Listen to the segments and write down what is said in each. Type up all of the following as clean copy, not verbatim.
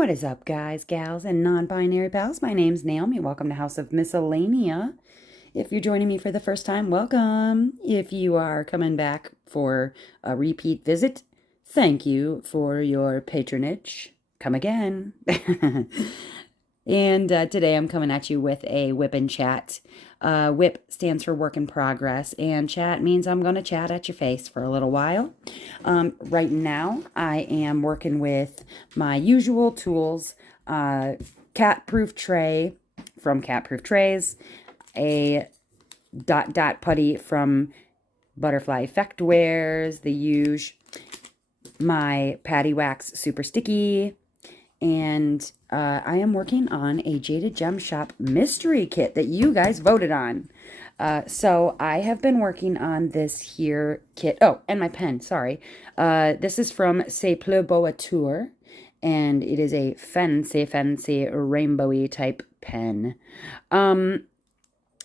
What is up, guys, gals, and non-binary pals? My name's Naomi. Welcome to House of Miscellania. If you're joining me for the first time, welcome. If you are coming back for a repeat visit, thank you for your patronage. Come again. And today I'm coming at you with a WIP and chat. WIP stands for work in progress, and chat means I'm going to chat at your face for a little while. Right now, I am working with my usual tools, cat-proof tray from Cat-Proof Trays, a dot putty from Butterfly Effectwares, the huge, my Patty Wax Super Sticky, and I am working on a Jaded Gem Shop mystery kit that you guys voted on. So I have been working on this here kit. Oh, and my pen, sorry. This is from C'est Plus Beau à Tour, and it is a fancy rainbowy type pen.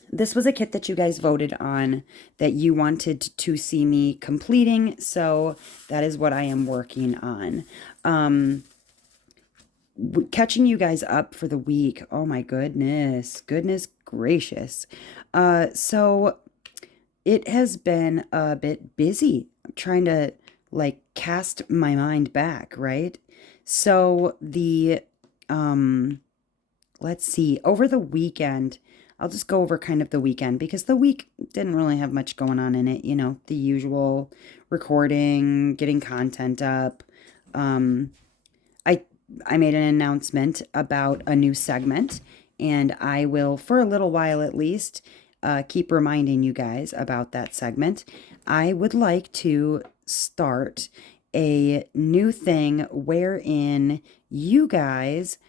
This was a kit that you guys voted on that you wanted to see me completing, so that is what I am working on. Catching you guys up for the week. Oh my goodness gracious. So it has been a bit busy. I'm trying to like cast my mind back, right? So let's see, over the weekend, I'll just go over kind of the weekend because the week didn't really have much going on in it, you know, the usual recording, getting content up. I made an announcement about a new segment, and I will, for a little while at least, keep reminding you guys about that segment. I would like to start a new thing wherein you guys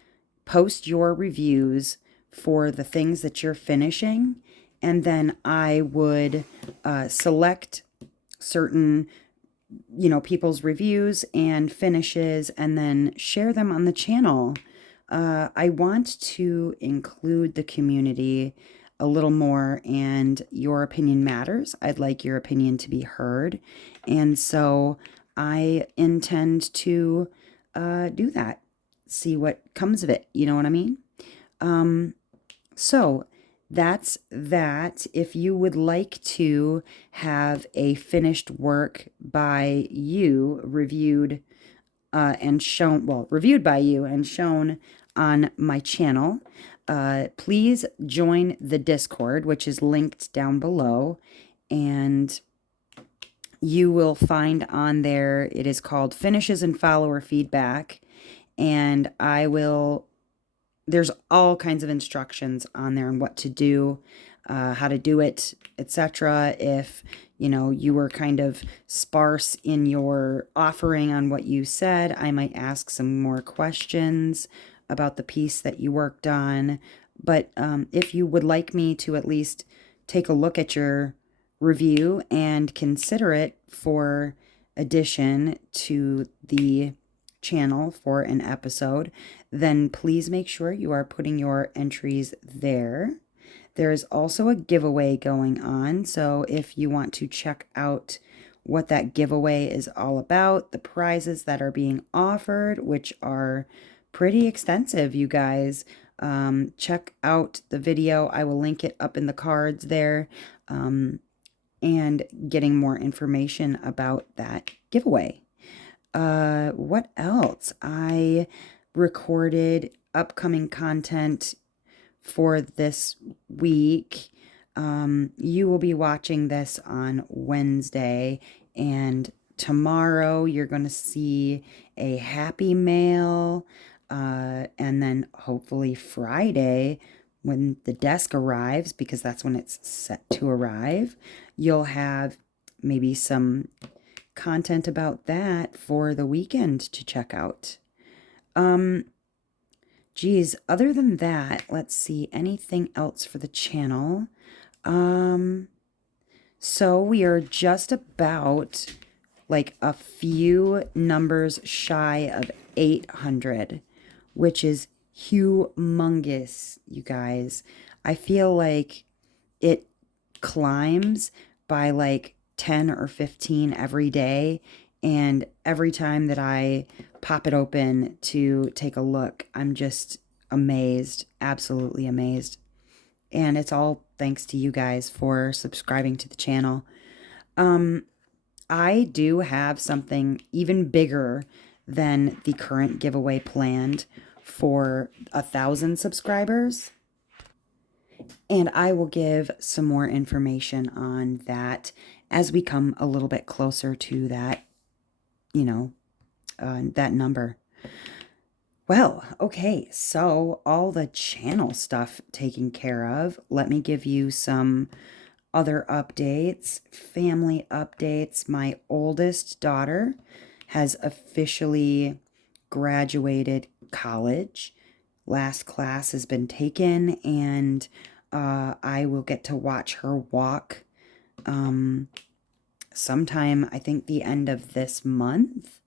post your reviews for the things that you're finishing, and then I would select certain people's reviews and finishes and then share them on the channel. I want to include the community a little more, and your opinion matters. I'd like your opinion to be heard. And so I intend to do that. See what comes of it. You know what I mean? So that's that. If you would like to have a finished work by you reviewed and shown, well, reviewed by you and shown on my channel, please join the Discord, which is linked down below, and you will find on there, it is called Finishes and Follower Feedback, and there's all kinds of instructions on there on what to do, how to do it, etc. If, you were kind of sparse in your offering on what you said, I might ask some more questions about the piece that you worked on. But if you would like me to at least take a look at your review and consider it for addition to the channel for an episode, then please make sure you are putting your entries there. There is also a giveaway going on, so if you want to check out what that giveaway is all about, the prizes that are being offered, which are pretty extensive, you guys, check out the video. I will link it up in the cards there, and getting more information about that giveaway. What else? I recorded upcoming content for this week. You will be watching this on Wednesday, and tomorrow you're going to see a happy mail, and then hopefully Friday, when the desk arrives, because that's when it's set to arrive, you'll have maybe some content about that for the weekend to check out. Geez, other than that, let's see, anything else for the channel? So we are just about like a few numbers shy of 800, which is humongous, you guys. I feel like it climbs by like 10 or 15 every day, and every time that I pop it open to take a look. I'm just amazed, absolutely amazed. And it's all thanks to you guys for subscribing to the channel. Um, I do have something even bigger than the current giveaway planned for 1,000 subscribers. And I will give some more information on that as we come a little bit closer to that, you know, that number. Well, okay, so all the channel stuff taken care of. Let me give you some other updates, family updates. My oldest daughter has officially graduated college. Last class has been taken, and I will get to watch her walk sometime, I think, the end of this month.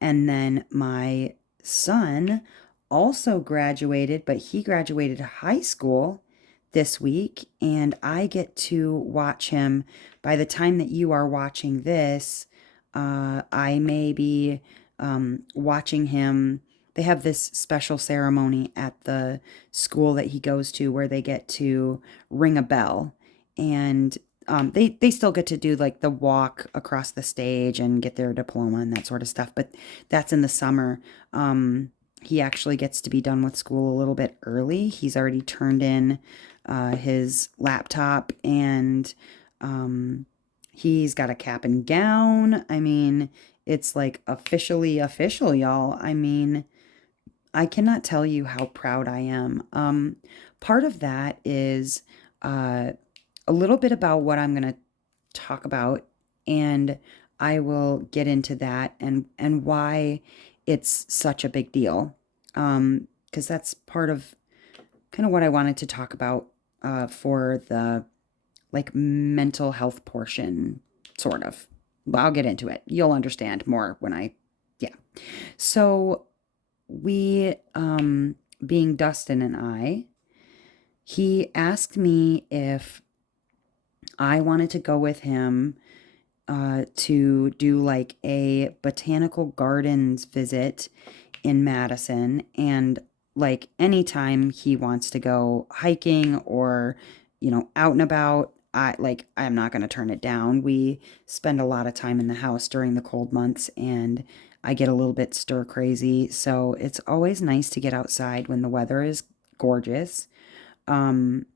And then my son also graduated, but he graduated high school this week, and I get to watch him. By the time that you are watching this, I may be watching him. They have this special ceremony at the school that he goes to where they get to ring a bell, and they still get to do like the walk across the stage and get their diploma and that sort of stuff. But that's in the summer. He actually gets to be done with school a little bit early. He's already turned in his laptop, and he's got a cap and gown. I mean, it's like officially official, y'all. I mean, I cannot tell you how proud I am. Part of that is a little bit about what I'm going to talk about, and I will get into that and why it's such a big deal. Because that's part of kind of what I wanted to talk about for the like mental health portion, sort of. But I'll get into it. You'll understand more when yeah. So we, being Dustin and I, he asked me if I wanted to go with him to do like a botanical gardens visit in Madison. And like anytime he wants to go hiking or, out and about, I'm not going to turn it down. We spend a lot of time in the house during the cold months, and I get a little bit stir crazy. So it's always nice to get outside when the weather is gorgeous. And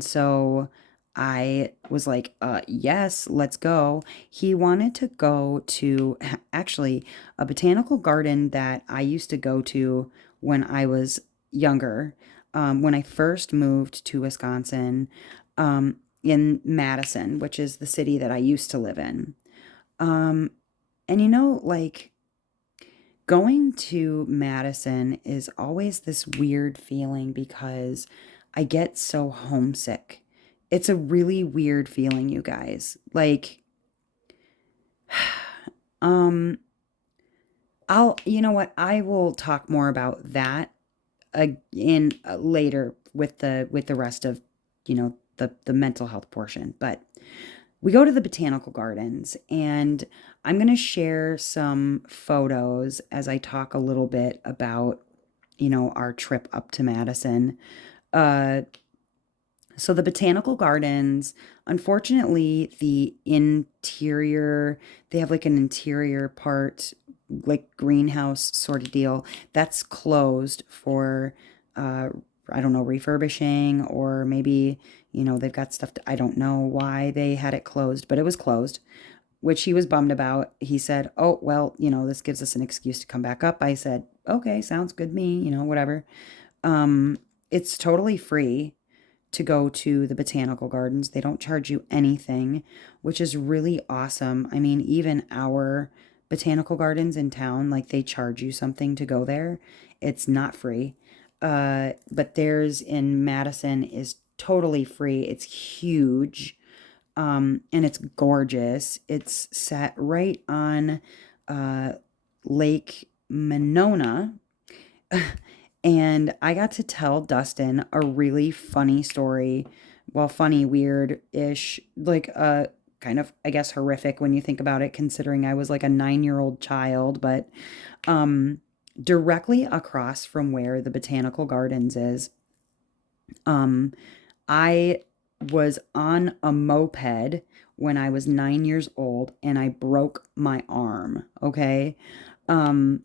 so I was like, yes, let's go. He wanted to go to actually a botanical garden that I used to go to when I was younger, when I first moved to Wisconsin, in Madison, which is the city that I used to live in. And like going to Madison is always this weird feeling because I get so homesick. It's a really weird feeling, you guys. Like, you know what? I will talk more about that in later with the rest of, the mental health portion. But we go to the botanical gardens, and I'm going to share some photos as I talk a little bit about, our trip up to Madison. So the botanical gardens, unfortunately, the interior, they have like an interior part, like greenhouse sort of deal, that's closed for, I don't know, refurbishing, or maybe, they've got stuff I don't know why they had it closed, but it was closed, which he was bummed about. He said, oh, well, this gives us an excuse to come back up. I said, okay, sounds good to me, whatever. It's totally free to go to the botanical gardens. They don't charge you anything, which is really awesome. I mean, even our botanical gardens in town, like they charge you something to go there. It's not free. But theirs in Madison is totally free. It's huge. And it's gorgeous. It's set right on Lake Monona. And I got to tell Dustin a really funny story. Well, funny, weird-ish, like kind of, I guess, horrific when you think about it, considering I was like a 9-year-old child. But directly across from where the Botanical Gardens is, um, I was on a moped when I was 9 years old and I broke my arm. Okay. Um,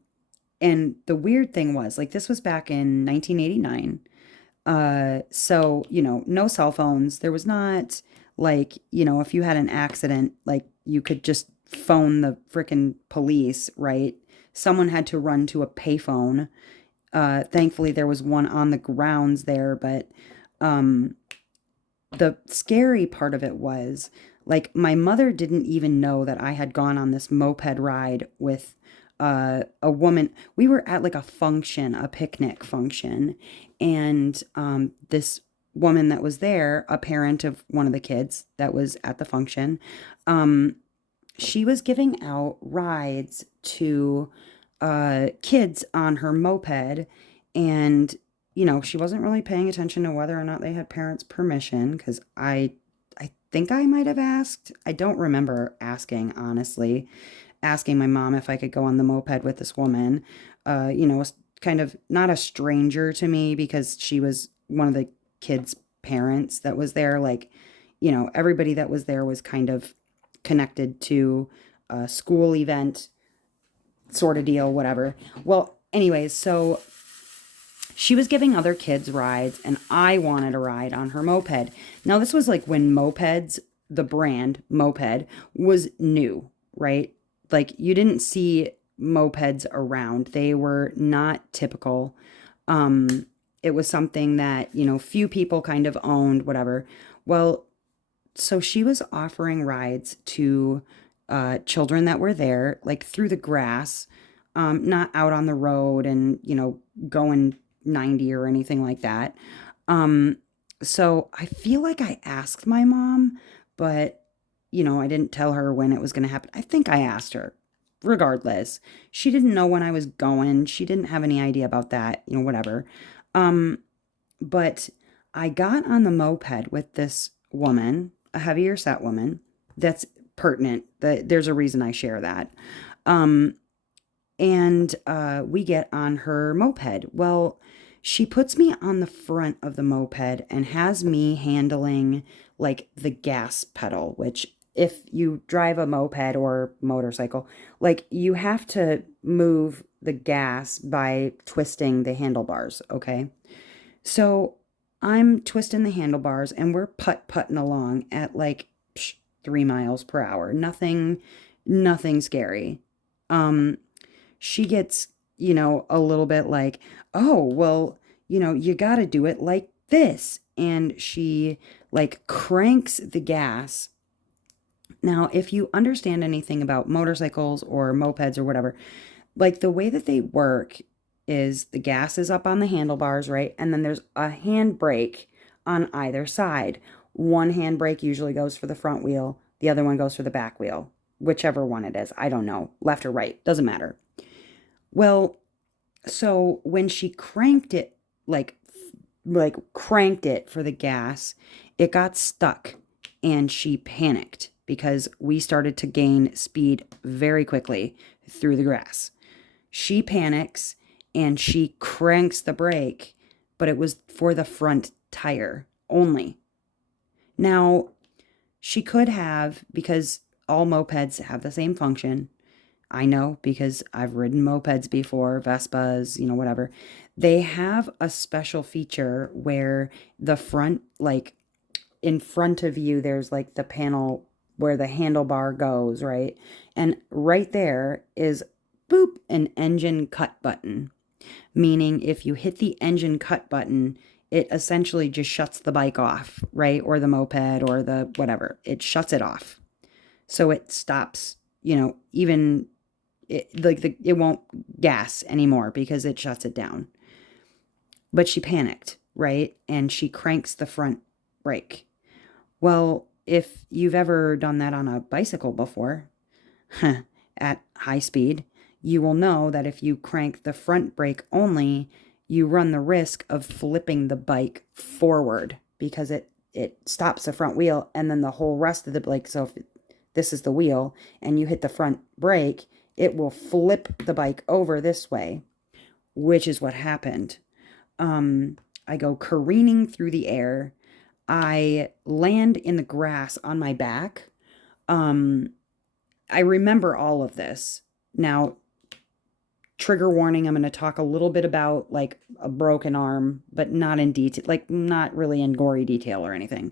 and the weird thing was, like, this was back in 1989. So, no cell phones. There was not, like, if you had an accident, like, you could just phone the freaking police, right? Someone had to run to a payphone. Thankfully, there was one on the grounds there, but um, the scary part of it was, like, my mother didn't even know that I had gone on this moped ride with a woman. We were at like a function, a picnic function, and this woman that was there, a parent of one of the kids that was at the function, um, she was giving out rides to kids on her moped, and she wasn't really paying attention to whether or not they had parents' permission, because I think I might have asked. I don't remember asking, honestly, asking my mom if I could go on the moped with this woman. Was kind of not a stranger to me because she was one of the kids' parents that was there. Like, everybody that was there was kind of connected to a school event sort of deal, whatever. Well, anyways, so she was giving other kids rides and I wanted a ride on her moped. Now, this was like when mopeds, the brand moped, was new, right? Like, you didn't see mopeds around. They were not typical. It was something that, few people kind of owned, whatever. Well, so she was offering rides to children that were there, like through the grass, not out on the road and, going 90 or anything like that. Um, so I feel like I asked my mom, but, I didn't tell her when it was going to happen. I think I asked her. Regardless, she didn't know when I was going. She didn't have any idea about that, whatever. Um, but I got on the moped with this woman, a heavier set woman. That's pertinent. There's a reason I share that. Um, and we get on her moped. Well, she puts me on the front of the moped and has me handling like the gas pedal, which, if you drive a moped or motorcycle, like, you have to move the gas by twisting the handlebars, okay? So I'm twisting the handlebars and we're putt-putting along at like 3 miles per hour. Nothing scary. Um, she gets, a little bit like, oh, well, you got to do it like this. And she like cranks the gas. Now, if you understand anything about motorcycles or mopeds or whatever, like, the way that they work is the gas is up on the handlebars, right? And then there's a handbrake on either side. One handbrake usually goes for the front wheel, the other one goes for the back wheel, whichever one it is. I don't know, left or right, doesn't matter. Well, so when she cranked it, like cranked it for the gas, it got stuck and she panicked because we started to gain speed very quickly through the grass. She panics and she cranks the brake, but it was for the front tire only. Now, she could have, because all mopeds have the same function. I know because I've ridden mopeds before, Vespas, whatever. They have a special feature where the front, like, in front of you, there's like the panel where the handlebar goes, right? And right there is, boop, an engine cut button. Meaning, if you hit the engine cut button, it essentially just shuts the bike off, right? Or the moped or the whatever. It shuts it off. So it stops, even it won't gas anymore because it shuts it down. But she panicked, right? And she cranks the front brake. Well, if you've ever done that on a bicycle before, at high speed, you will know that if you crank the front brake only, you run the risk of flipping the bike forward because it stops the front wheel and then the whole rest of the bike. So this is the wheel, and you hit the front brake, it will flip the bike over this way, which is what happened. I go careening through the air. I land in the grass on my back. I remember all of this. Now, trigger warning, I'm going to talk a little bit about like a broken arm, but not in detail, like not really in gory detail or anything.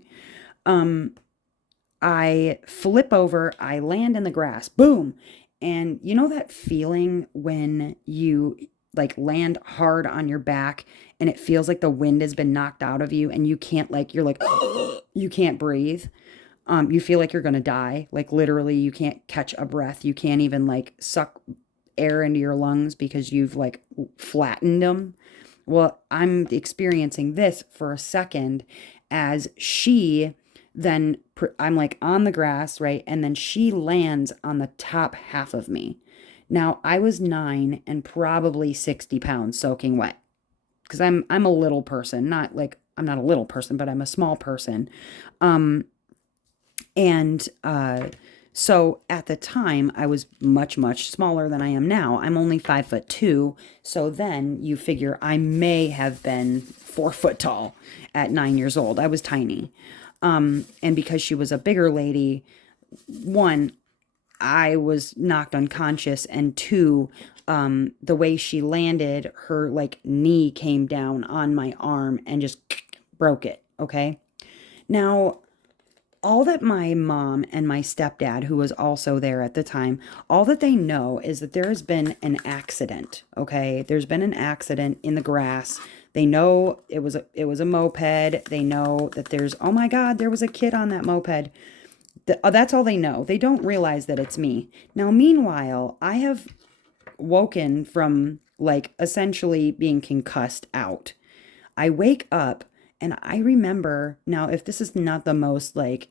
I flip over, I land in the grass, boom. And you know that feeling when you like land hard on your back and it feels like the wind has been knocked out of you and you can't like, you're like, you can't breathe. You feel like you're going to die. Like literally you can't catch a breath. You can't even like suck air into your lungs because you've like flattened them. Well, I'm experiencing this for a second as she then, I'm like on the grass, right? And then she lands on the top half of me. Now, I was 9 and probably 60 pounds soaking wet because I'm a little person, not like I'm not a little person, but I'm a small person. And so at the time, I was much, much smaller than I am now. I'm only 5'2". So then you figure I may have been 4 foot tall at 9 years old. I was tiny. And because she was a bigger lady, one, I was knocked unconscious, and two, the way she landed, her like knee came down on my arm and just broke it. Okay. Now, all that my mom and my stepdad, who was also there at the time, all that they know is that there has been an accident. Okay. There's been an accident in the grass. They know it was a moped. They know that there's, oh my God, there was a kid on that moped. That's all they know. They don't realize that it's me. Now, meanwhile, I have woken from like essentially being concussed out. I wake up and I remember, now, if this is not the most like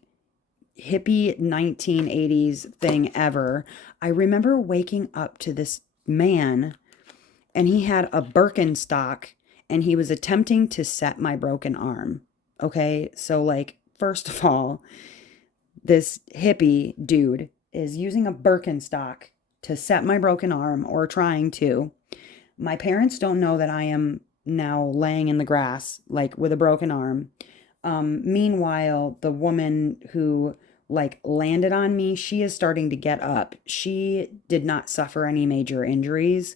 hippie 1980s thing ever, I remember waking up to this man and he had a Birkenstock and he was attempting to set my broken arm. Okay. So like, first of all, this hippie dude is using a Birkenstock to set my broken arm, or trying to. My parents don't know that I am now laying in the grass, like with a broken arm. Meanwhile, the woman who like landed on me, she is starting to get up. She did not suffer any major injuries.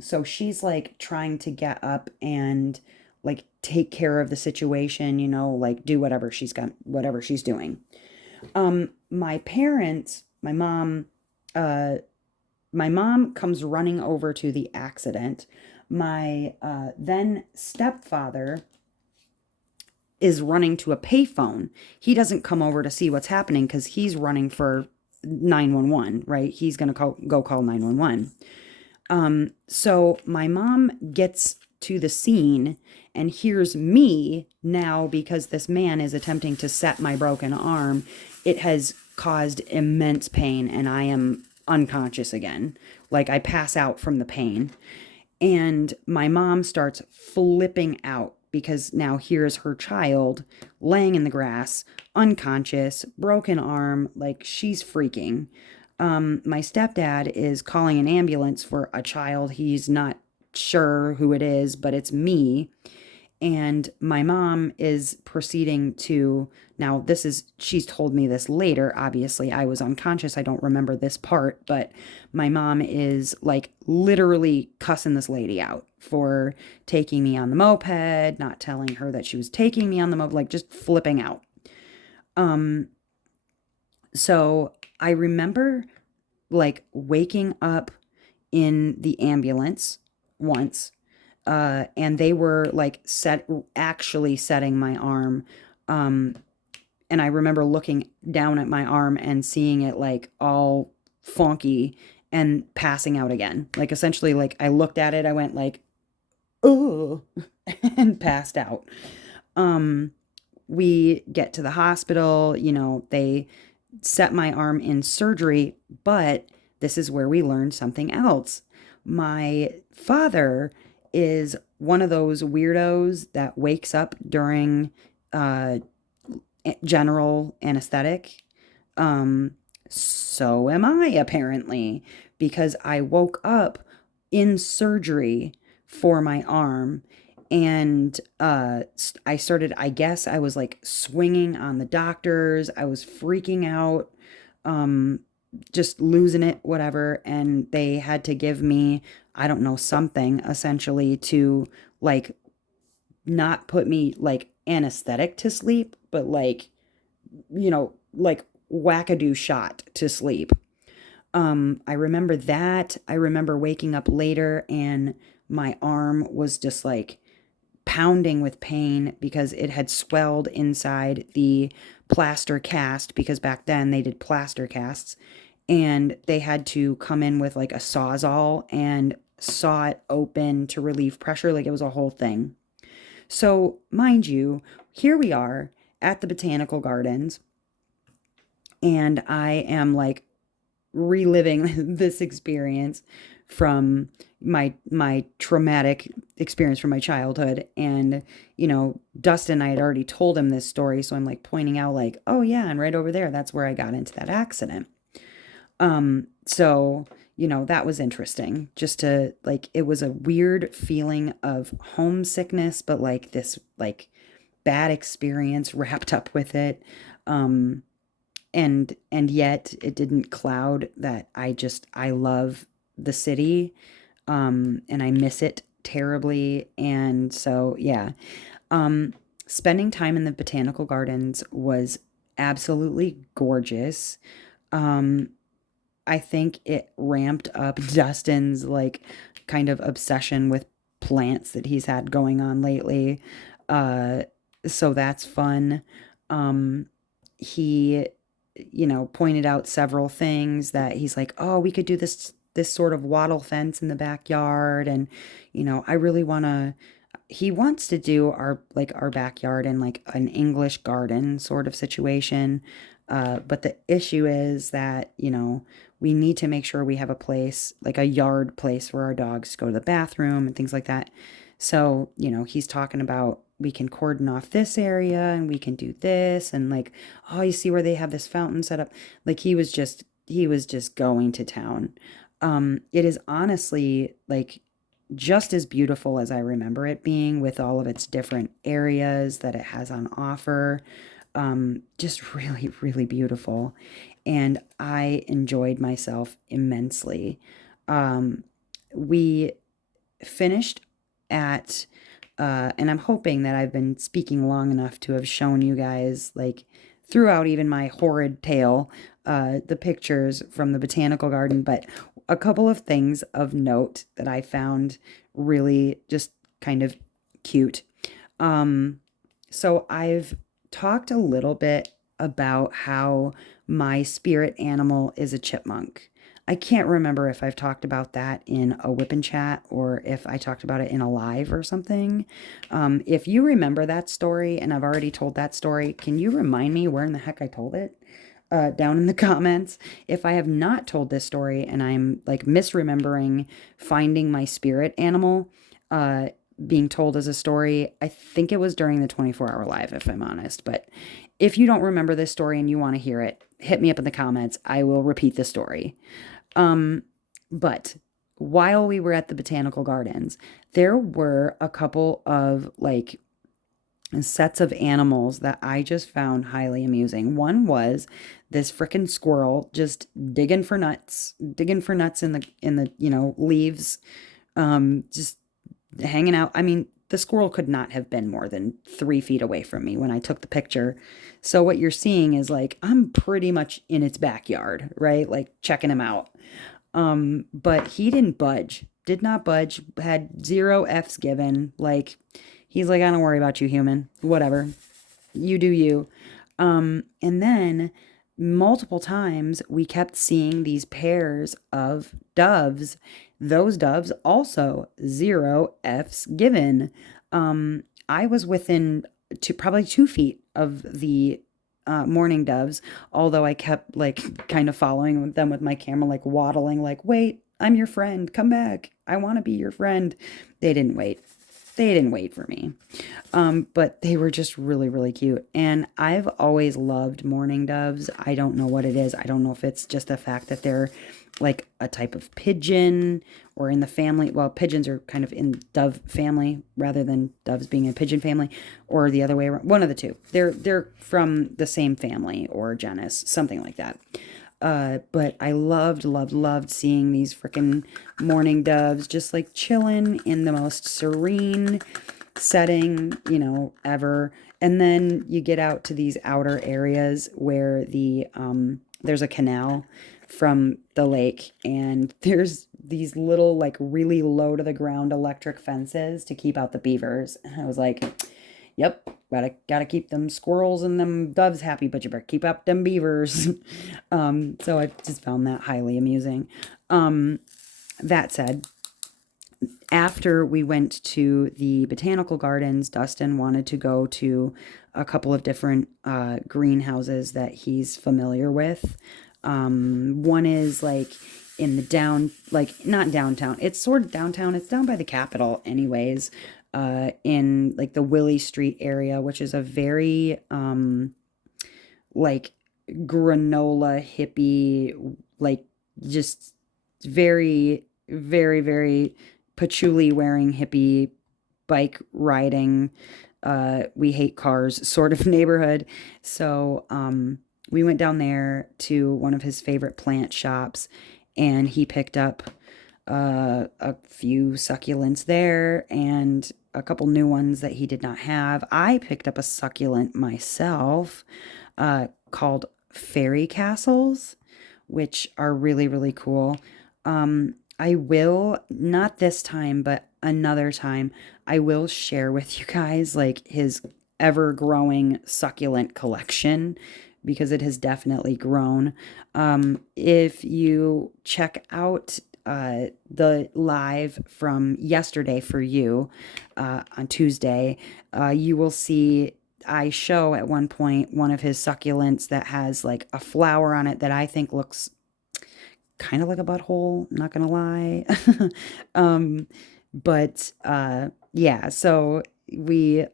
So she's like trying to get up and like take care of the situation, you know, like do whatever whatever she's doing. My parents, my mom comes running over to the accident. My then stepfather is running to a payphone. He doesn't come over to see what's happening because he's running for 911, right? He's going to go call 911. So my mom gets to the scene and hears me now because this man is attempting to set my broken arm. It has caused immense pain and I am unconscious again. Like I pass out from the pain. And my mom starts flipping out because now here's her child laying in the grass, unconscious, broken arm, like she's freaking. My stepdad is calling an ambulance for a child. He's not sure who it is, but it's me. And my mom is proceeding to, now she's told me this later. Obviously, I was unconscious. I don't remember this part, but my mom is like literally cussing this lady out for taking me on the moped, not telling her that she was taking me on the moped, like just flipping out. So I remember like waking up in the ambulance once, and they were like actually setting my arm. And I remember looking down at my arm and seeing it like all funky and passing out again. Like essentially, like I looked at it, I went like, oh, and passed out. We get to the hospital, you know, they set my arm in surgery, but this is where we learned something else. My father is one of those weirdos that wakes up during general anesthetic. So am I, apparently, because I woke up in surgery for my arm, and I started, I guess I was like swinging on the doctors. I was freaking out, um, just losing it, whatever. And they had to give me, I don't know, something essentially to like not put me like anesthetic to sleep, but like, like wackadoo shot to sleep. I remember that. I remember waking up later and my arm was just like pounding with pain because it had swelled inside the plaster cast, because back then they did plaster casts, and they had to come in with like a sawzall and saw it open to relieve pressure. Like, it was a whole thing. So, mind you, here we are at the Botanical Gardens, and I am like reliving this experience from my traumatic experience from my childhood. And Dustin, I had already told him this story, so I'm like pointing out like, oh yeah, and right over there, that's where I got into that accident. So that was interesting, just to like, it was a weird feeling of homesickness, but like this like bad experience wrapped up with it. And yet it didn't cloud that I love the city, and I miss it terribly. And so yeah, spending time in the botanical gardens was absolutely gorgeous. um I think it ramped up Dustin's like kind of obsession with plants that he's had going on lately. uh so that's fun. He pointed out several things that he's like, oh, we could do this sort of wattle fence in the backyard. And I really want to, he wants to do our backyard in like an English garden sort of situation. But the issue is that we need to make sure we have a place, like a yard place, where our dogs go to the bathroom and things like that. So he's talking about, we can cordon off this area and we can do this, and like, oh, you see where they have this fountain set up. Like, he was just going to town. It is honestly like just as beautiful as I remember it being, with all of its different areas that it has on offer. Just really, really beautiful. And I enjoyed myself immensely. We finished at, and I'm hoping that I've been speaking long enough to have shown you guys, like, throughout even my horrid tale, the pictures from the botanical garden. But a couple of things of note that I found really just kind of cute. So I've talked a little bit about how my spirit animal is a chipmunk. I can't remember if I've talked about that in a whip and chat, or if I talked about it in a live or something. If you remember that story and I've already told that story, can you remind me where in the heck I told it? Down in the comments. If I have not told this story and I'm like misremembering finding my spirit animal being told as a story, I think it was during the 24-hour live, if I'm honest. But if you don't remember this story and you want to hear it, hit me up in the comments. I will repeat the story. But while we were at the botanical gardens, there were a couple of like sets of animals that I just found highly amusing. One was this frickin' squirrel just digging for nuts in the leaves, just hanging out. I mean, the squirrel could not have been more than 3 feet away from me when I took the picture. So what you're seeing is like, I'm pretty much in its backyard, right? Like, checking him out. But he did not budge, had 0 F's given. Like, he's like, I don't worry about you, human. Whatever. You do you. And then multiple times we kept seeing these pairs of doves. Those doves also 0 F's given. I was within probably 2 feet of the mourning doves, although I kept like kind of following them with my camera, like waddling, like, wait, I'm your friend, come back, I want to be your friend. They didn't wait. they didn't wait for me. But they were just really, really cute. And I've always loved mourning doves. I don't know what it is. I don't know if it's just the fact that they're like a type of pigeon or in the family. Well, pigeons are kind of in dove family rather than doves being in pigeon family, or the other way around. One of the two. They're from the same family or genus, something like that. But I loved seeing these freaking mourning doves just like chilling in the most serene setting, ever. And then you get out to these outer areas where there's a canal from the lake, and there's these little like really low to the ground electric fences to keep out the beavers. And I was like, yep, gotta keep them squirrels and them doves happy, but you better keep up them beavers. So I just found that highly amusing. That said, after we went to the botanical gardens, Dustin wanted to go to a couple of different greenhouses that he's familiar with. One is like in the not downtown. It's sort of downtown. It's down by the Capitol anyways, in like the Willie Street area, which is a very like granola hippie, like just very, very, very patchouli wearing hippie bike riding we hate cars sort of neighborhood. So we went down there to one of his favorite plant shops, and he picked up a few succulents there and a couple new ones that he did not have. I picked up a succulent myself called fairy castles, which are really, really cool. I will, not this time, but another time, I will share with you guys like his ever growing succulent collection, because it has definitely grown. If you check out the live from yesterday for you on Tuesday, you will see I show at one point one of his succulents that has like a flower on it that I think looks kind of like a butthole, not gonna lie. But yeah, so we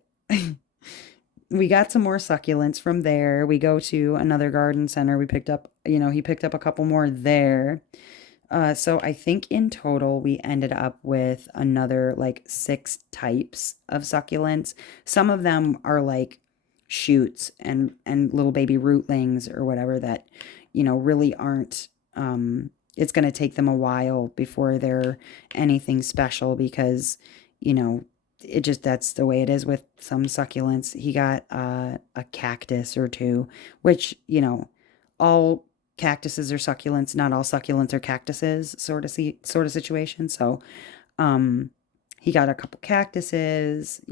we got some more succulents from there. We go to another garden center. We picked up, he picked up a couple more there. So I think in total we ended up with another like 6 types of succulents. Some of them are like shoots and little baby rootlings or whatever that, really aren't, it's going to take them a while before they're anything special, because, that's the way it is with some succulents. He got a cactus or two, which, all cactuses are succulents, not all succulents are cactuses, sort of situation. So he got a couple cactuses.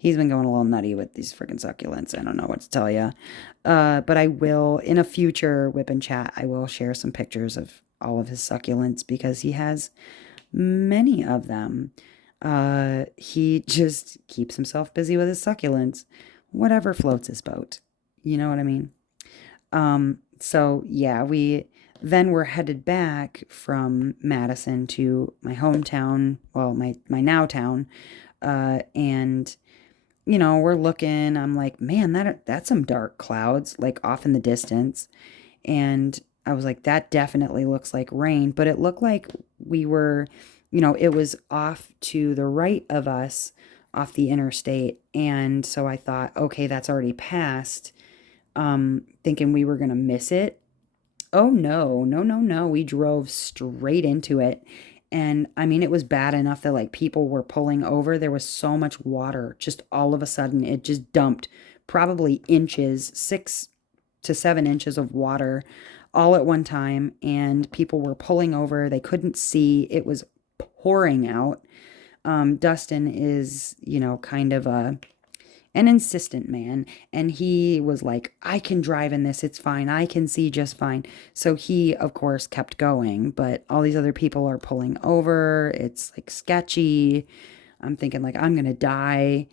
He's been going a little nutty with these freaking succulents. I don't know what to tell you. But I will, in a future Whip and Chat, I will share some pictures of all of his succulents, because he has many of them. He just keeps himself busy with his succulents, whatever floats his boat. You know what I mean? So yeah, then we're headed back from Madison to my hometown, well, my now town, and we're looking, I'm like, man, that's some dark clouds, like off in the distance. And I was like, that definitely looks like rain, but it looked like we were, it was off to the right of us off the interstate. And so I thought, okay, that's already passed, thinking we were going to miss it. Oh no, no, no, no. We drove straight into it. And I mean, it was bad enough that like people were pulling over. There was so much water. Just all of a sudden, it just dumped probably inches, 6 to 7 inches of water all at one time. And people were pulling over. They couldn't see. It was pouring out. Dustin is, kind of an insistent man, and he was like, I can drive in this, it's fine, I can see just fine. So he of course kept going, but all these other people are pulling over. It's like sketchy. I'm thinking like, I'm gonna die,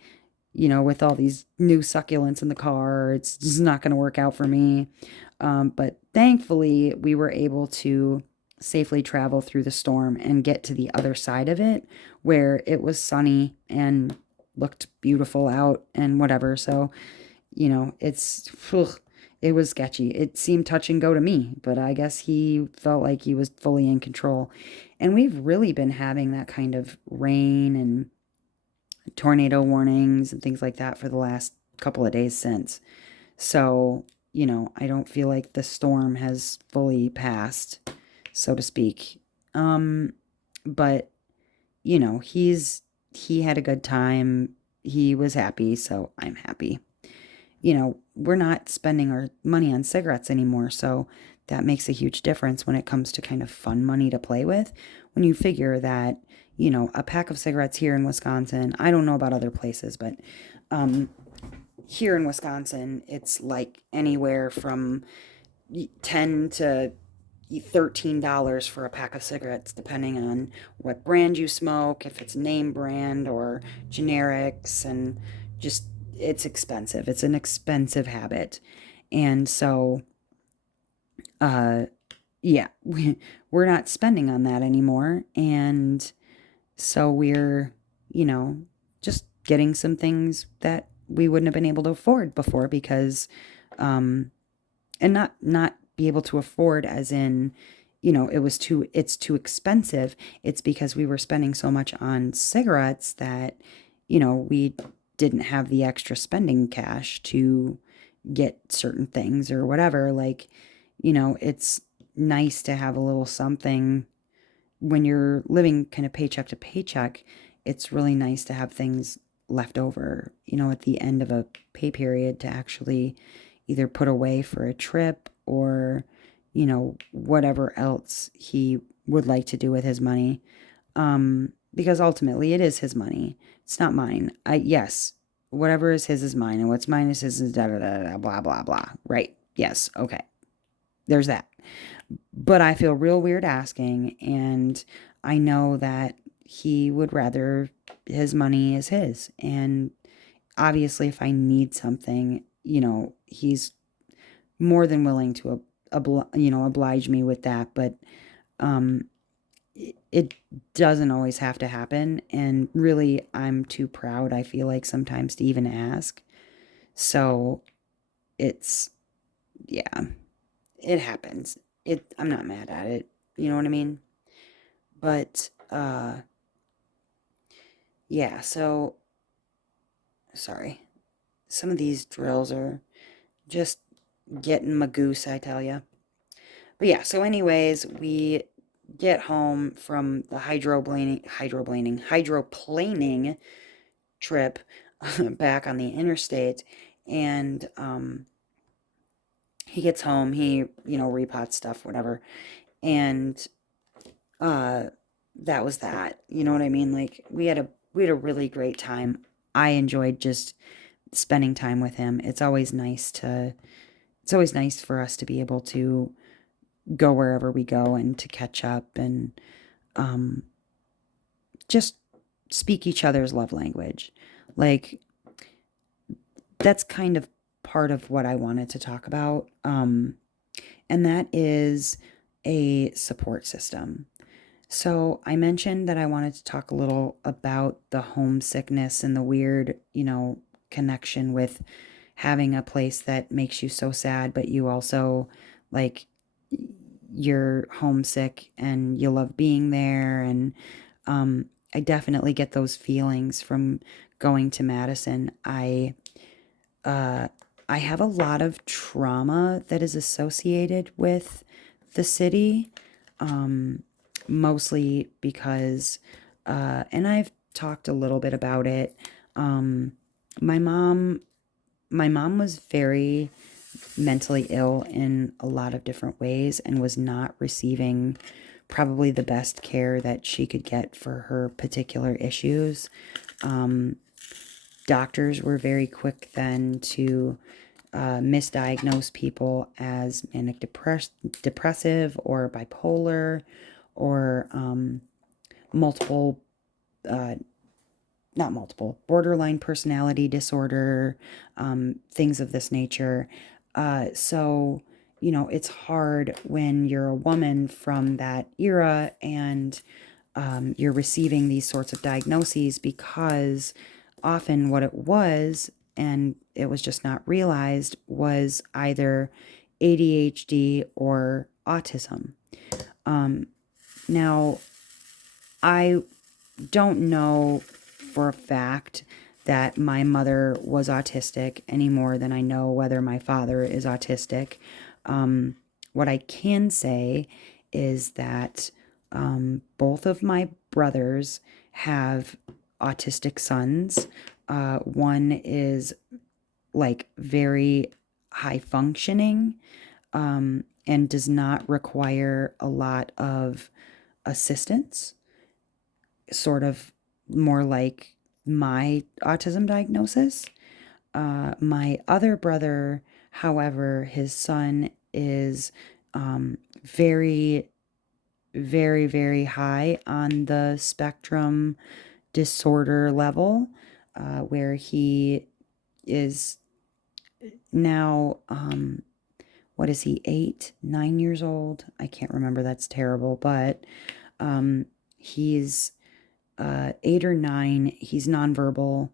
with all these new succulents in the car. It's just not gonna work out for me. But thankfully we were able to safely travel through the storm and get to the other side of it where it was sunny and looked beautiful out and whatever. So, it was sketchy. It seemed touch and go to me, but I guess he felt like he was fully in control. And we've really been having that kind of rain and tornado warnings and things like that for the last couple of days since. So, I don't feel like the storm has fully passed, so to speak. But, he had a good time. He was happy, so I'm happy. We're not spending our money on cigarettes anymore, so that makes a huge difference when it comes to kind of fun money to play with. When you figure that, a pack of cigarettes here in Wisconsin, I don't know about other places, but here in Wisconsin, it's like anywhere from 10 to $13 for a pack of cigarettes, depending on what brand you smoke, if it's name brand or generics, and just it's expensive. It's an expensive habit. And so, yeah, we're not spending on that anymore. And so we're, just getting some things that we wouldn't have been able to afford before because, and not be able to afford as in, it's too expensive. It's because we were spending so much on cigarettes that, we didn't have the extra spending cash to get certain things or whatever. Like, it's nice to have a little something when you're living kind of paycheck to paycheck. It's really nice to have things left over, at the end of a pay period to actually either put away for a trip or, whatever else he would like to do with his money. Because ultimately it is his money. It's not mine. Yes, whatever is his is mine, and what's mine is his is da da da da blah blah blah. Right. Yes. Okay. There's that. But I feel real weird asking, and I know that he would rather his money is his. And obviously, if I need something, he's more than willing to, oblige me with that. But it doesn't always have to happen. And really, I'm too proud, I feel like, sometimes to even ask. So it's, yeah, it happens. I'm not mad at it. You know what I mean? But, yeah, so, sorry. Some of these drills are just getting my goose, I tell you. But yeah, so anyways, we get home from the hydroplaning trip back on the interstate, and he gets home, he, repots stuff, whatever, and that was that. You know what I mean? Like we had a really great time. I enjoyed just spending time with him. It's always nice for us to be able to go wherever we go and to catch up and just speak each other's love language. Like, that's kind of part of what I wanted to talk about. And that is a support system. So I mentioned that I wanted to talk a little about the homesickness and the weird, connection with having a place that makes you so sad, but you also, like, you're homesick and you love being there. And I definitely get those feelings from going to Madison. I have a lot of trauma that is associated with the city, mostly because, and I've talked a little bit about it. My mom was very mentally ill in a lot of different ways and was not receiving probably the best care that she could get for her particular issues. Doctors were very quick then to misdiagnose people as manic depressive or bipolar or multiple, not multiple, borderline personality disorder, things of this nature. So, you know, it's hard when you're a woman from that era and you're receiving these sorts of diagnoses, because often what it was, and it was just not realized, was either ADHD or autism. Now, I don't know for a fact that my mother was autistic any more than I know whether my father is autistic. What I can say is that both of my brothers have autistic sons. One is like very high functioning, and does not require a lot of assistance, sort of more like my autism diagnosis. My other brother, however, his son is very, very, very high on the spectrum disorder level, where he is now, what is he, 9 years old? I can't remember. That's terrible. But he's 8 or 9. He's nonverbal.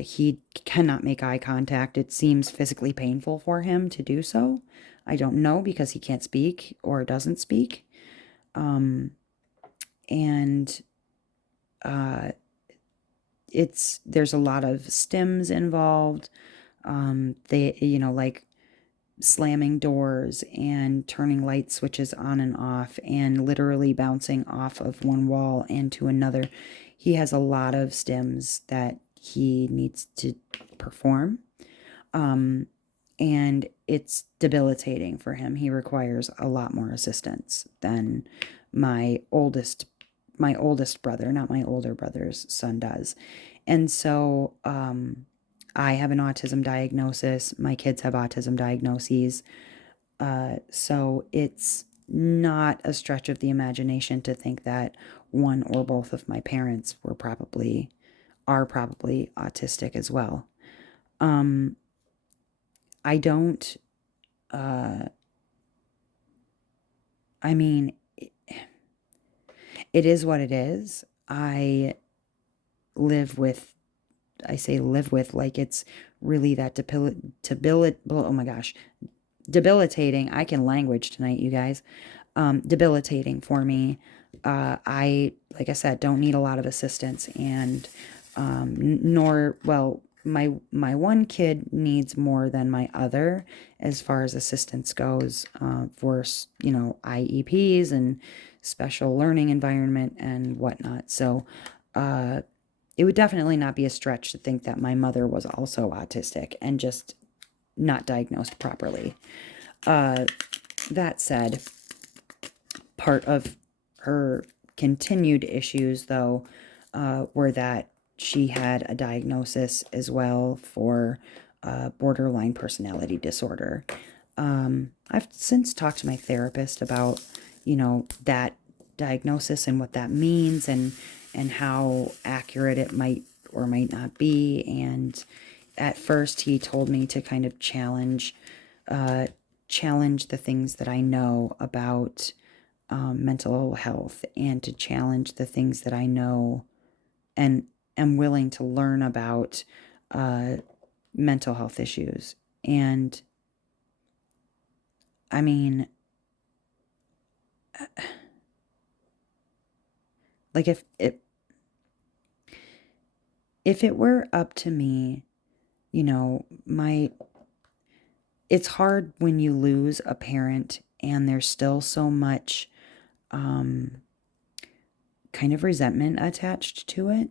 He cannot make eye contact. It seems physically painful for him to do so. I don't know, because he can't speak or doesn't speak. And there's a lot of stims involved. They, you know, like slamming doors and turning light switches on and off and literally bouncing off of one wall and to another. He has a lot of stims that he needs to perform. And it's debilitating for him. He requires a lot more assistance than my oldest brother, not my older brother's son, does. And so I have an autism diagnosis. My kids have autism diagnoses. So it's not a stretch of the imagination to think that one or both of my parents are probably autistic as well. I don't, I mean, it is what it is. I say live with, like it's really that oh my gosh, debilitating. I can language tonight, you guys. Debilitating for me. Like I said, don't need a lot of assistance, and my one kid needs more than my other as far as assistance goes, for, you know, IEPs and special learning environment and whatnot. So it would definitely not be a stretch to think that my mother was also autistic and just not diagnosed properly. That said, part of her continued issues, though, were that she had a diagnosis as well for borderline personality disorder. I've since talked to my therapist about, you know, that diagnosis and what that means, and how accurate it might or might not be. And at first he told me to kind of challenge the things that I know about mental health, and to challenge the things that I know and am willing to learn about mental health issues. And I mean, like if it were up to me, you know, it's hard when you lose a parent and there's still so much kind of resentment attached to it,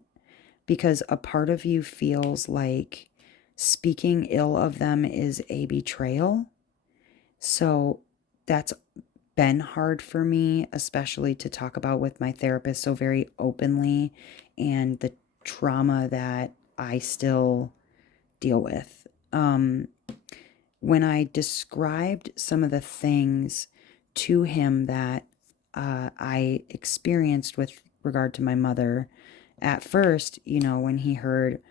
because a part of you feels like speaking ill of them is a betrayal. So that's been hard for me, especially to talk about with my therapist so very openly, and the trauma that I still deal with. When I described some of the things to him that I experienced with regard to my mother, at first, you know, when he heard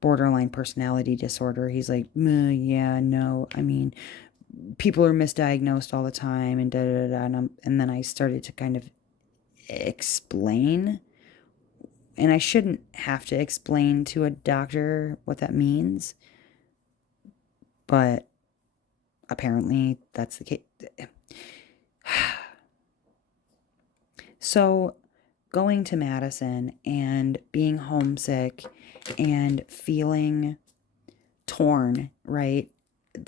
borderline personality disorder, he's like, yeah, no, I mean, people are misdiagnosed all the time and da da da. And then I started to kind of explain, and I shouldn't have to explain to a doctor what that means, but apparently that's the case. So going to Madison and being homesick and feeling torn, right?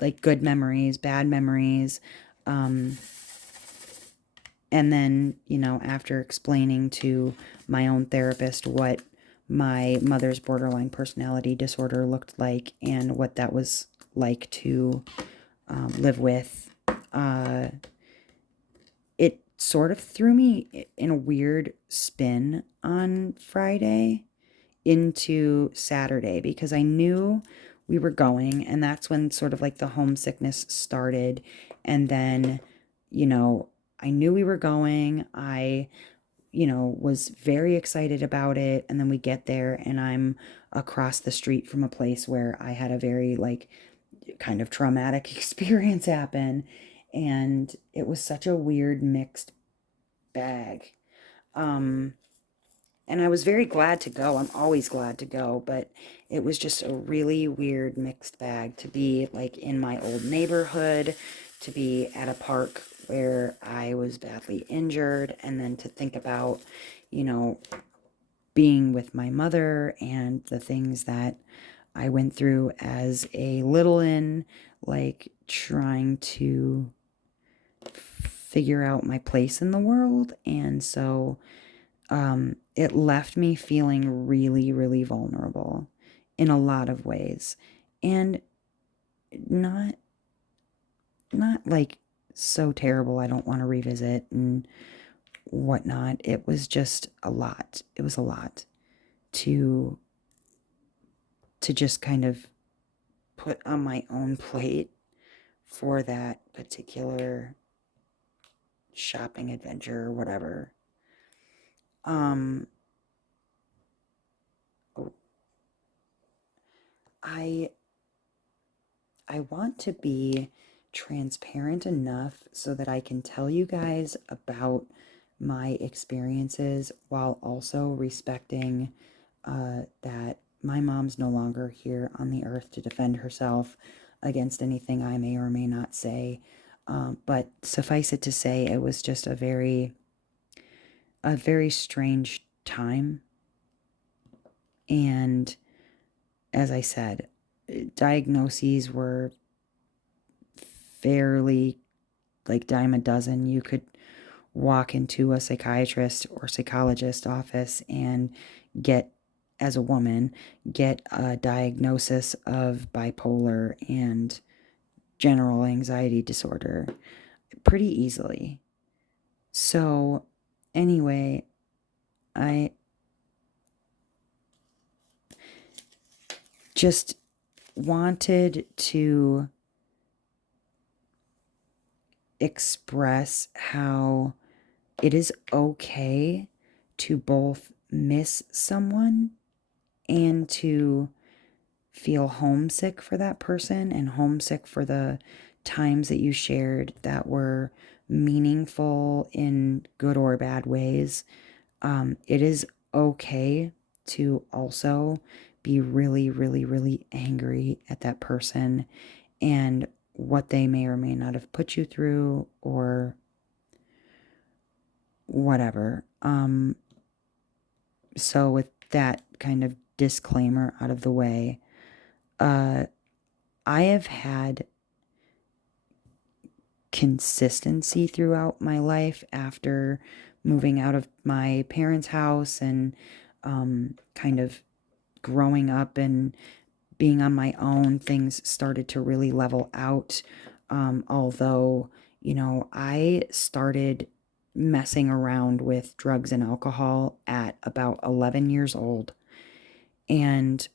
Like good memories, bad memories. And then, after explaining to my own therapist what my mother's borderline personality disorder looked like and what that was like to live with, it sort of threw me in a weird spin on Friday into Saturday, because I knew we were going, and that's when sort of like the homesickness started. And then, I knew we were going. I, was very excited about it. And then we get there, and I'm across the street from a place where I had a very like kind of traumatic experience happen. And it was such a weird mixed bag. And I was very glad to go. I'm always glad to go, but it was just a really weird mixed bag to be like in my old neighborhood, to be at a park where I was badly injured, and then to think about, being with my mother and the things that I went through as a little like trying to figure out my place in the world. And so it left me feeling really, really vulnerable in a lot of ways, and not like so terrible I don't want to revisit and whatnot. It was just a lot. It was a lot to just kind of put on my own plate for that particular shopping adventure or whatever. I want to be transparent enough so that I can tell you guys about my experiences while also respecting that my mom's no longer here on the earth to defend herself against anything I may or may not say. But suffice it to say, it was just a very strange time. And as I said, diagnoses were fairly like dime a dozen. You could walk into a psychiatrist or psychologist office and as a woman, get a diagnosis of bipolar and general anxiety disorder pretty easily. So anyway, I just wanted to express how it is okay to both miss someone and to feel homesick for that person and homesick for the times that you shared that were meaningful in good or bad ways. It is okay to also be really, really, really angry at that person and what they may or may not have put you through or whatever. So with that kind of disclaimer out of the way, I have had consistency throughout my life after moving out of my parents' house and kind of growing up and being on my own. Things started to really level out. Although, I started messing around with drugs and alcohol at about 11 years old. And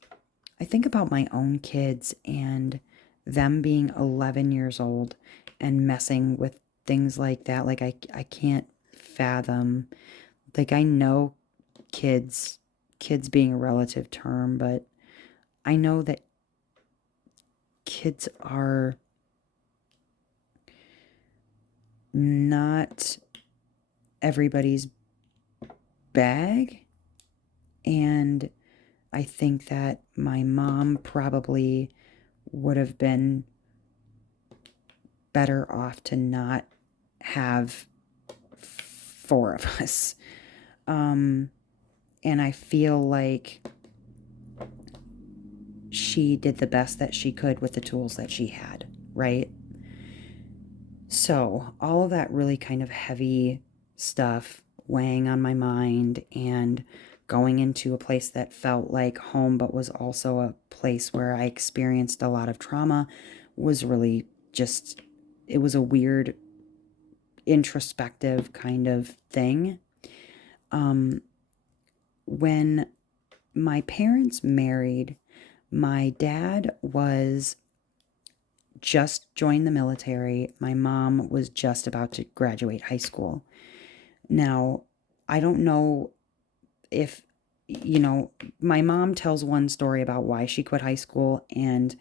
I think about my own kids and them being 11 years old and messing with things like that. Like I can't fathom, like I know kids being a relative term, but I know that kids are everybody's bag. And I think that my mom probably would have been better off to not have 4 of us. And I feel like she did the best that she could with the tools that she had, right? So all of that really kind of heavy stuff weighing on my mind and going into a place that felt like home but was also a place where I experienced a lot of trauma was really just, it was a weird introspective kind of thing. When my parents married, my dad was just joined the military. My mom was just about to graduate high school. Now, I don't know if, my mom tells one story about why she quit high school, and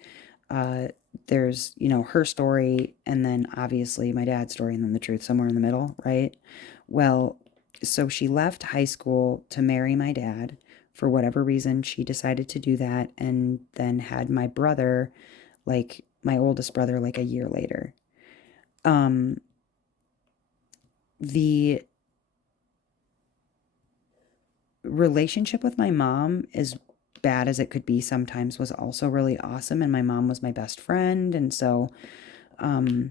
there's, her story, and then obviously my dad's story, and then the truth somewhere in the middle, right? Well, so she left high school to marry my dad. For whatever reason, she decided to do that, and then had my brother, like my oldest brother, like a year later. The relationship with my mom, as bad as it could be sometimes, was also really awesome, and my mom was my best friend, and so I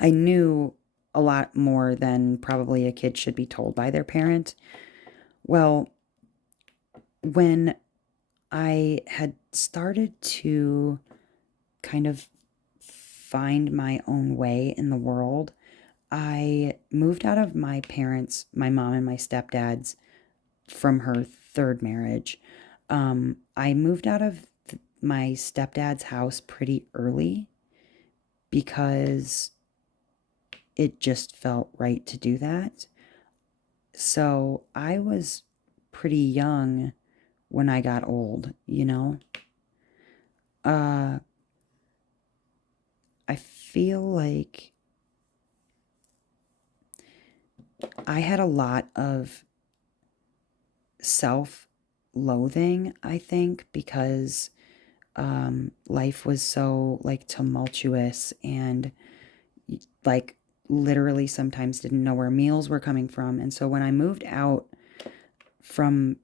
knew a lot more than probably a kid should be told by their parent. Well, when I had started to kind of find my own way in the world, I moved out of my parents, my mom and my stepdad's, from her third marriage. I moved out of my stepdad's house pretty early because it just felt right to do that. So I was pretty young when I got old, I feel like I had a lot of self-loathing, I think, because life was so like tumultuous, and like literally sometimes didn't know where meals were coming from. And so when I moved out from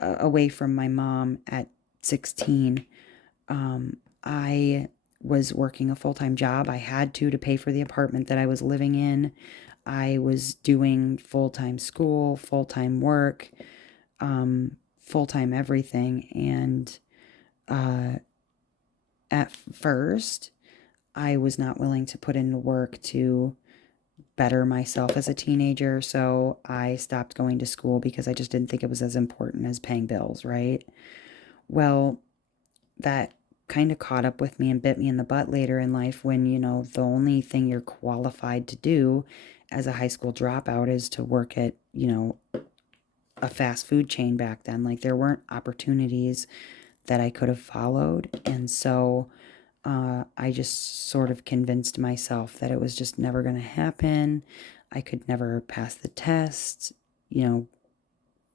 away from my mom at 16, I was working a full-time job. I had to pay for the apartment that I was living in. I was doing full-time school, full-time work, full-time everything. And at first, I was not willing to put in the work to better myself as a teenager, so I stopped going to school because I just didn't think it was as important as paying bills, right? Well, that kind of caught up with me and bit me in the butt later in life when, the only thing you're qualified to do as a high school dropout is to work at, a fast food chain back then. Like, there weren't opportunities that I could have followed. And so I just sort of convinced myself that it was just never going to happen. I could never pass the test,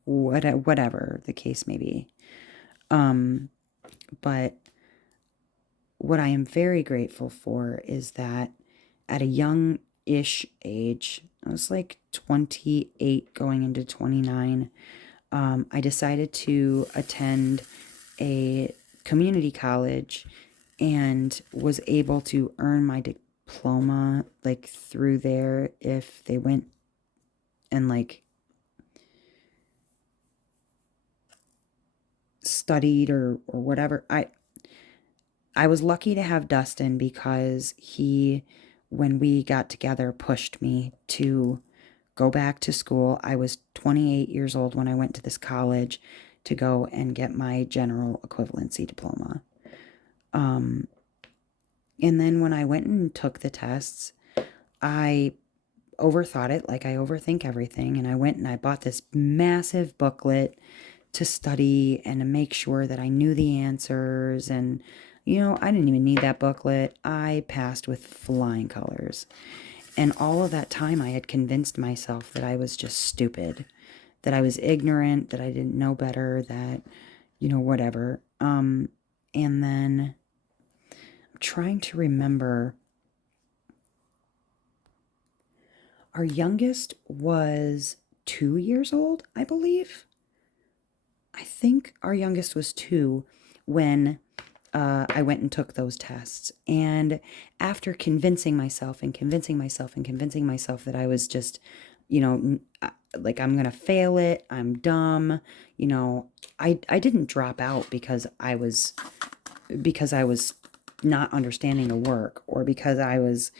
whatever the case may be. But what I am very grateful for is that at a young-ish age, I was like 28 going into 29, I decided to attend a community college and was able to earn my diploma like through there if they went and like studied or whatever. I was lucky to have Dustin because he, when we got together, pushed me to go back to school. I was 28 years old when I went to this college to go and get my general equivalency diploma. And then when I went and took the tests, I overthought it like I overthink everything. And I went and I bought this massive booklet to study and to make sure that I knew the answers. And, I didn't even need that booklet. I passed with flying colors. And all of that time I had convinced myself that I was just stupid, that I was ignorant, that I didn't know better, that, whatever. And then I'm trying to remember. Our youngest was 2 years old, I believe. I think our youngest was 2 when I went and took those tests. And after convincing myself and convincing myself and convincing myself that I was just, like I'm going to fail it, I'm dumb, I didn't drop out because I was not understanding the work, or because I was,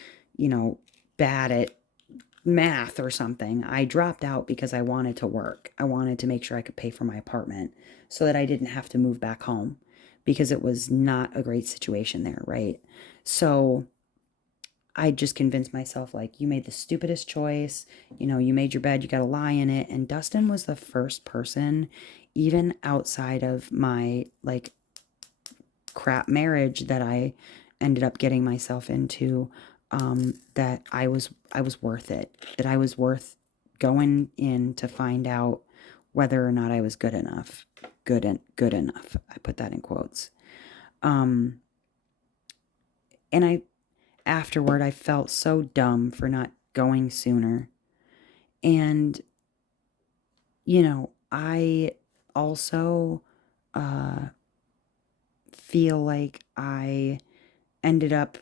bad at math or something. I dropped out because I wanted to work. I wanted to make sure I could pay for my apartment so that I didn't have to move back home, because it was not a great situation there, right? So I just convinced myself, like, you made the stupidest choice. You made your bed, you got to lie in it. And Dustin was the first person, even outside of my like crap marriage that I ended up getting myself into, that I was worth it, that I was worth going in to find out whether or not I was good enough. Good enough. I put that in quotes. And afterward, I felt so dumb for not going sooner. And, I also feel like I ended up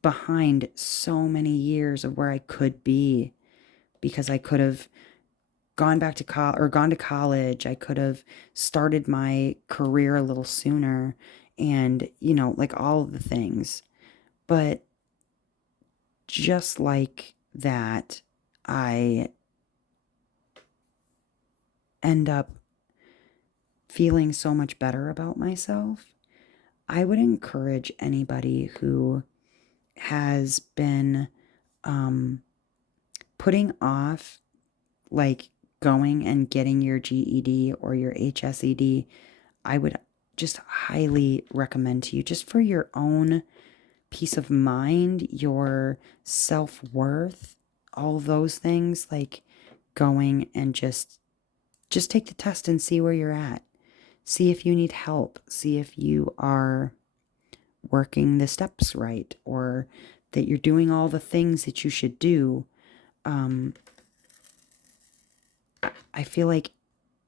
behind so many years of where I could be, because I could have gone back to gone to college. I could have started my career a little sooner, and like all of the things. But just like that, I end up feeling so much better about myself. I would encourage anybody who has been putting off, like, going and getting your GED or your HSED. I would just highly recommend to you, just for your own peace of mind, your self-worth, all those things, like going and just take the test and see where you're at. See if you need help. See if you are working the steps right, or that you're doing all the things that you should do. I feel like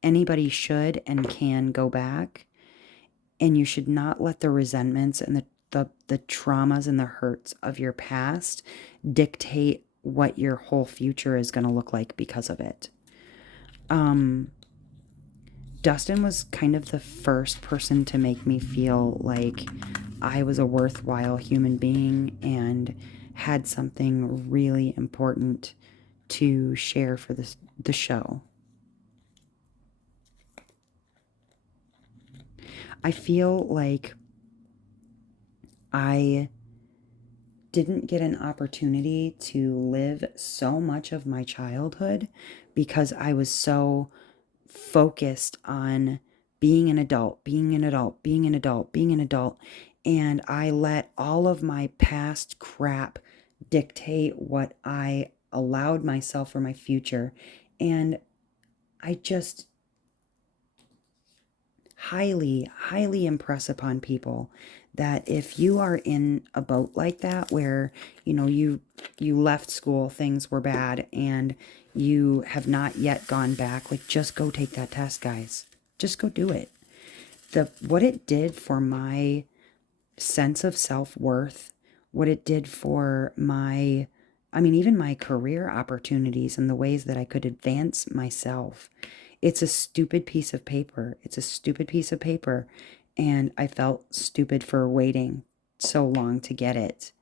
anybody should and can go back, and you should not let the resentments and the traumas and the hurts of your past dictate what your whole future is going to look like because of it. Dustin was kind of the first person to make me feel like I was a worthwhile human being and had something really important to share for the show. I feel like I didn't get an opportunity to live so much of my childhood because I was so focused on being an adult, being an adult, being an adult, being an adult. And I let all of my past crap dictate what I allowed myself for my future. And I just highly, highly impress upon people that if you are in a boat like that, where, you left school, things were bad, and you have not yet gone back, like, just go take that test, guys. Just go do it. What it did for my sense of self-worth, what it did for even my career opportunities and the ways that I could advance myself. It's a stupid piece of paper. It's a stupid piece of paper. And I felt stupid for waiting so long to get it.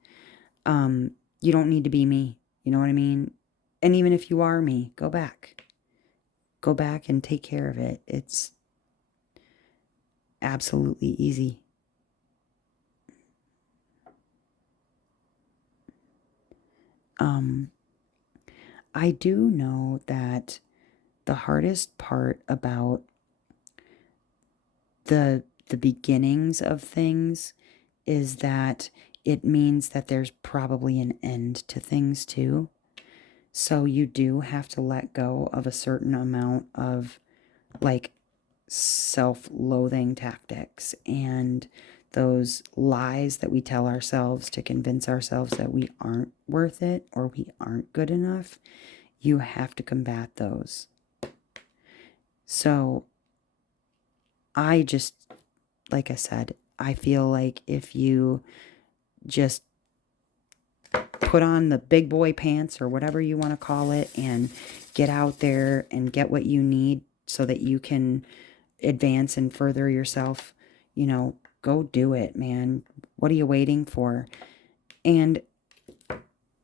You don't need to be me. You know what I mean? And even if you are me, go back. Go back and take care of it. It's absolutely easy. I do know that the hardest part about the beginnings of things is that it means that there's probably an end to things too. So you do have to let go of a certain amount of like self-loathing tactics and those lies that we tell ourselves to convince ourselves that we aren't worth it or we aren't good enough. You have to combat those. So I just, like I said, I feel like if you just put on the big boy pants or whatever you want to call it and get out there and get what you need so that you can advance and further yourself, go do it, man. What are you waiting for? And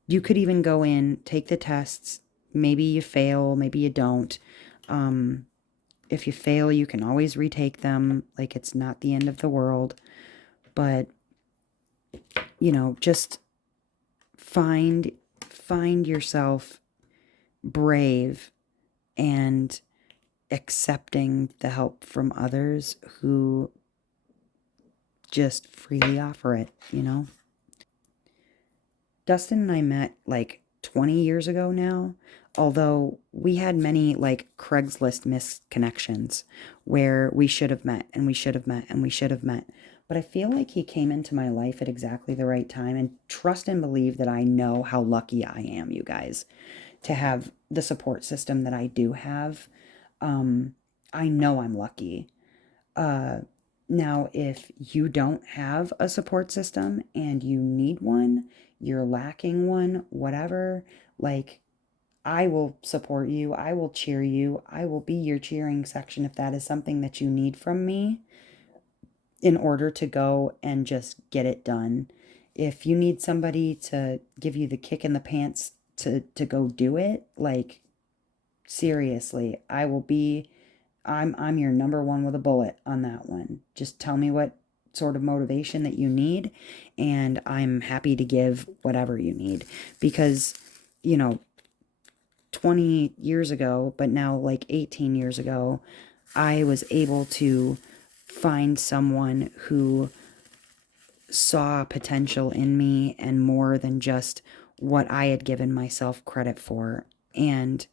you could even go in, take the tests. Maybe you fail, maybe you don't. If you fail, you can always retake them. Like, it's not the end of the world. But, just find yourself brave and accepting the help from others who just freely offer it. Dustin and I met like 20 years ago now, although we had many like Craigslist missed connections where we should have met and we should have met and we should have met. But I feel like he came into my life at exactly the right time, and trust and believe that I know how lucky I am, you guys, to have the support system that I do have. I know I'm lucky. Uh, Now, if you don't have a support system and you need one, you're lacking one, whatever, like, I will support you. I will cheer you. I will be your cheering section if that is something that you need from me in order to go and just get it done. If you need somebody to give you the kick in the pants to go do it, like, seriously, I'm your number one with a bullet on that one. Just tell me what sort of motivation that you need, and I'm happy to give whatever you need. Because, you know, 20 years ago, but now like 18 years ago, I was able to find someone who saw potential in me and more than just what I had given myself credit for. And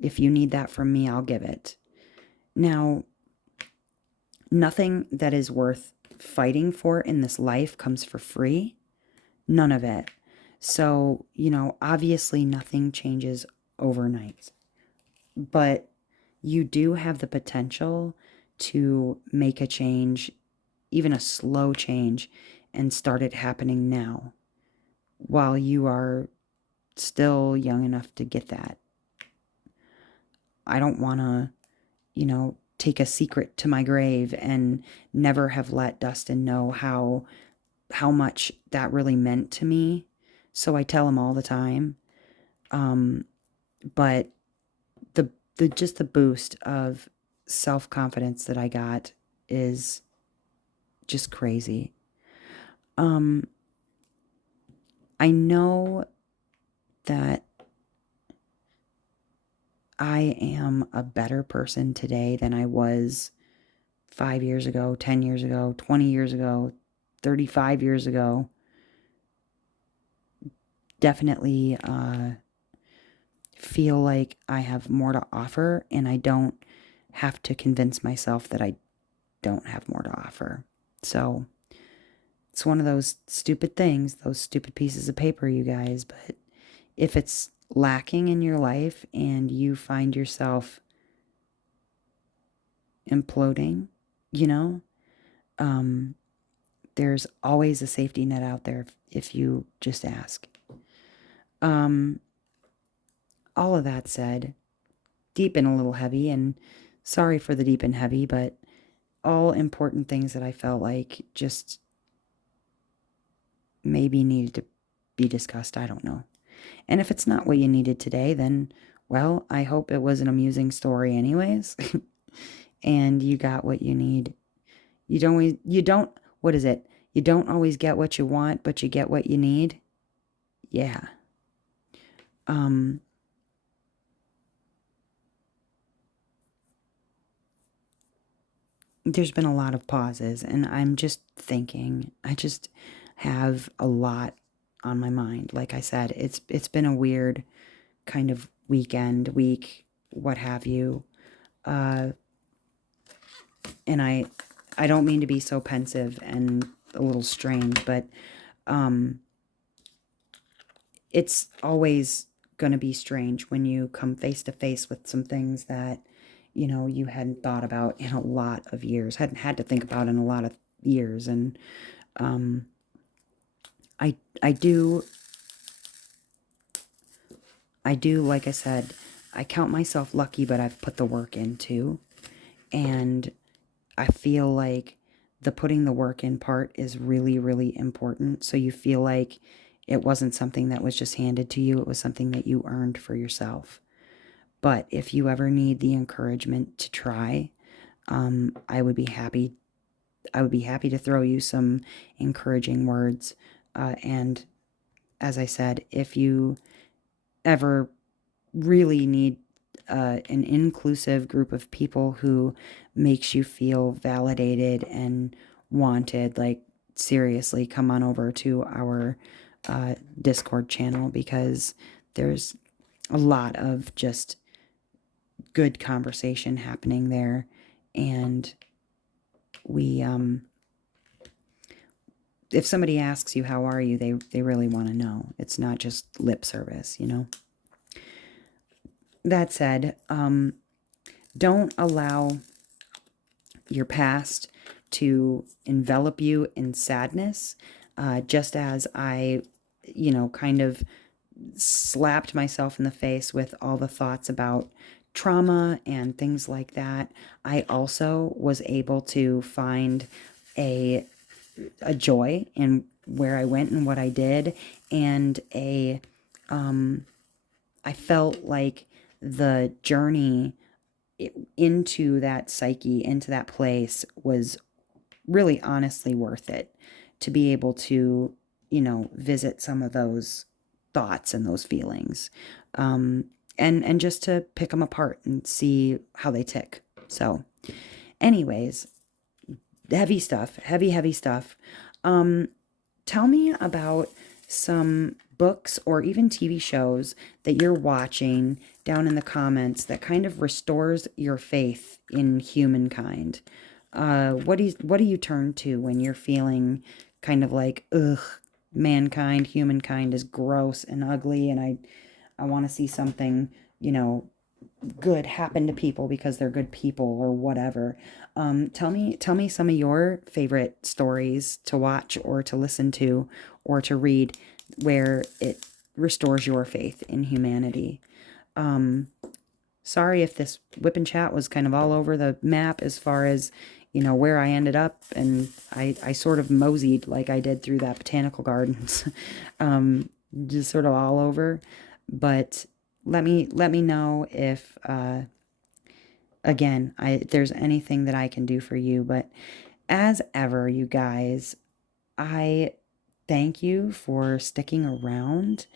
if you need that from me, I'll give it. Now, nothing that is worth fighting for in this life comes for free. None of it. So, obviously nothing changes overnight. But you do have the potential to make a change, even a slow change, and start it happening now while you are still young enough to get that. I don't want to, take a secret to my grave and never have let Dustin know how much that really meant to me. So I tell him all the time. But the just the boost of self-confidence that I got is just crazy. I know that I am a better person today than I was 5 years ago, 10 years ago, 20 years ago, 35 years ago. Definitely feel like I have more to offer, and I don't have to convince myself that I don't have more to offer. So it's one of those stupid things, those stupid pieces of paper, you guys. But if it's lacking in your life and you find yourself imploding, you know, there's always a safety net out there if you just ask. All of that said, deep and a little heavy, and sorry for the deep and heavy, but all important things that I felt like just maybe needed to be discussed. I don't know. And if it's not what you needed today, then, well, I hope it was an amusing story anyways. And you got what you need. What is it? You don't always get what you want, but you get what you need. Yeah. There's been a lot of pauses, and I'm just thinking. have a lot on my mind. Like I said, it's been a weird kind of week, what have you. And I don't mean to be so pensive and a little strange, but it's always going to be strange when you come face to face with some things that, you hadn't thought about in a lot of years, hadn't had to think about in a lot of years. And I I do like I said, I count myself lucky, but I've put the work in too. And I feel like the putting the work in part is really, really important. So you feel like it wasn't something that was just handed to you. It was something that you earned for yourself. But if you ever need the encouragement to try, I would be happy. I would be happy to throw you some encouraging words. And as I said, if you ever really need an inclusive group of people who makes you feel validated and wanted, like, seriously, come on over to our Discord channel, because there's a lot of just good conversation happening there. And we if somebody asks you how are you, they really want to know. It's not just lip service, That said, don't allow your past to envelop you in sadness. Just as I, kind of slapped myself in the face with all the thoughts about trauma and things like that, I also was able to find a joy in where I went and what I did, and I felt like the journey into that psyche, into that place, was really honestly worth it, to be able to, visit some of those thoughts and those feelings, and just to pick them apart and see how they tick. So anyways, heavy stuff, heavy stuff. Tell me about some books or even TV shows that you're watching down in the comments that kind of restores your faith in humankind. What do you turn to when you're feeling kind of like, ugh, humankind is gross and ugly, and I want to see something, good happen to people because they're good people or whatever. Tell me some of your favorite stories to watch or to listen to or to read where it restores your faith in humanity. Sorry if this whip and chat was kind of all over the map as far as, where I ended up, and I sort of moseyed like I did through that botanical gardens, just sort of all over. But let me know if again, if there's anything that I can do for you. But as ever, you guys, I thank you for sticking around.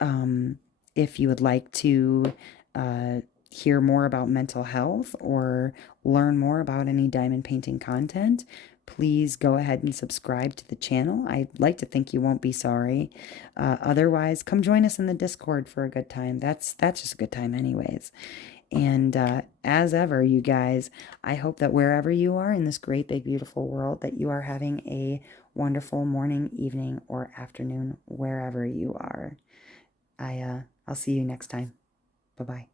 If you would like to hear more about mental health or learn more about any diamond painting content, please go ahead and subscribe to the channel. I'd like to think you won't be sorry. Otherwise, come join us in the Discord for a good time. That's just a good time anyways. And as ever, you guys, I hope that wherever you are in this great, big, beautiful world, that you are having a wonderful morning, evening, or afternoon, wherever you are. I'll see you next time. Bye-bye.